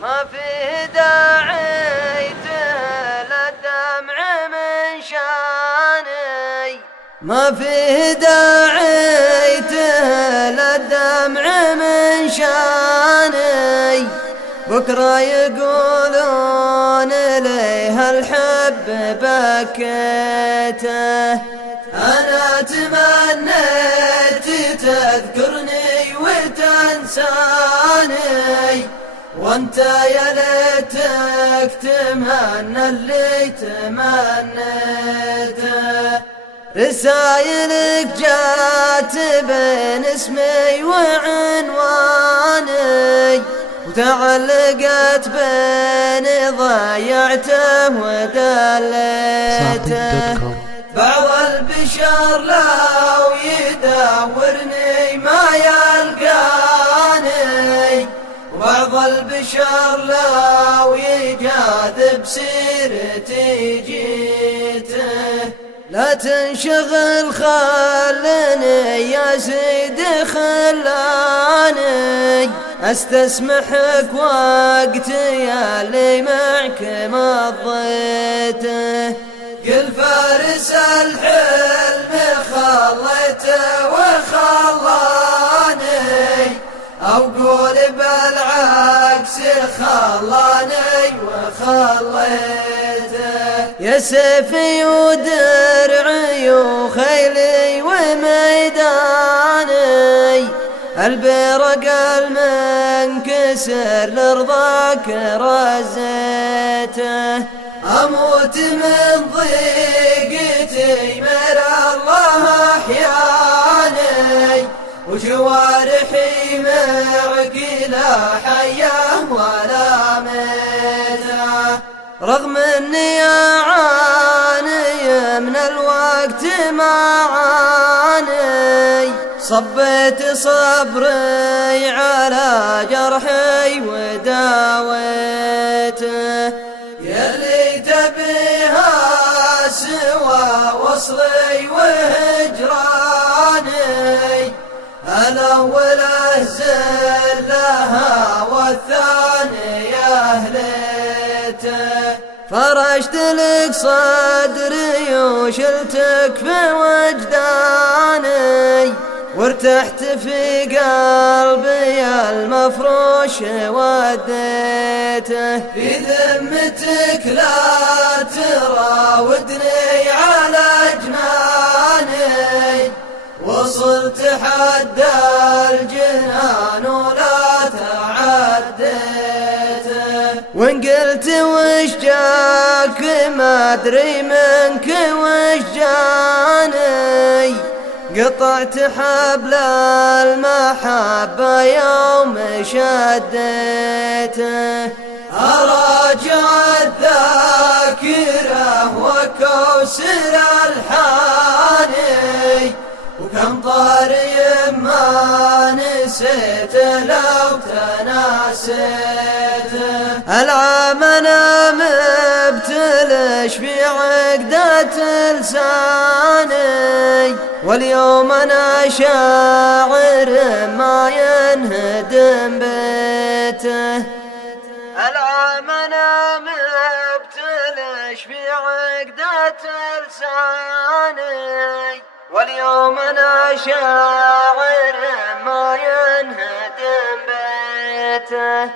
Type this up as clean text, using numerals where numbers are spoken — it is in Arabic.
ما في داعي للدمع من شاني، ما في داعي للدمع من شاني. بكرة يقولون ليه الحب بكيته، أنا تمنيت تذكرني وتنساني، وانت يا ليتك تمنى اللي تمنيته. رسايلك جات بين اسمي وعنواني، وتعلقت بيني ضيعته ودليته. بعض البشر لو يدورني ما يلقاني، وبعض البشر لو يجاذب سيرتي جيته. لا تنشغل خلني يا سيدي خلاني استسمحك وقتي اللي معك مضيته. قل فارس الحلم خليته وخلاني، أو قول بالعكس خلاني وخليته. يا سيفي ودرعي وخيلي وميداني، البرق المنكسر لرضاك رزيته. أموت من ضيقتي من الله أحياني، وجوارحي معك لا حياه ولا ميته. رغم اني اعاني من الوقت ما عاني، صبيت صبري على جرحي وداويته. يلي تبيها سوى وصلي وهجراني، الأول أهزلها والثاني أهليته. فرشت لك صدري وشلتك في وجداني، وارتحت في قلبي المفروش وديته. في ذمتك لا تراودني على جناني، وصلت حد الجنان ولا تعديته. وإن قلت وش جاك ما أدري منك وش جاني، قطعت حبل المحبة يوم شديته. أراجع الذاكرة وكوسر الحاني، وكم طاري ما نسيت لو تناسيته. العام انا مبتلش في عقدة لساني، واليوم انا شاعر ما ينهدم بيته. العام انا مبتلش في عقدة لساني، واليوم انا شاعر ما ينهدم بيته.